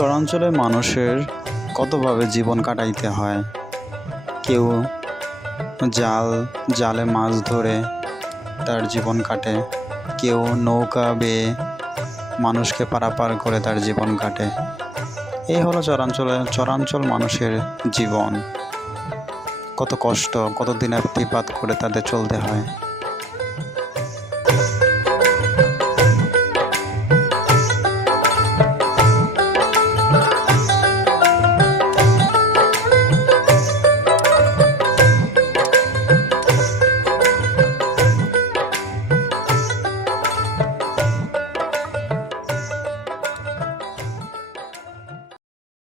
চরাঞ্চলের মানুষের কতভাবে জীবন কাটাইতে হয়। কেউ জালে মাছ ধরে তার জীবন কাটে, কেউ নৌকা বেয়ে মানুষকে পারাপার করে তার জীবন কাটে। এই হলো চরাঞ্চল মানুষের জীবন। কত কষ্ট, কত দিনাতিপাত করে তাদের চলতে হয়।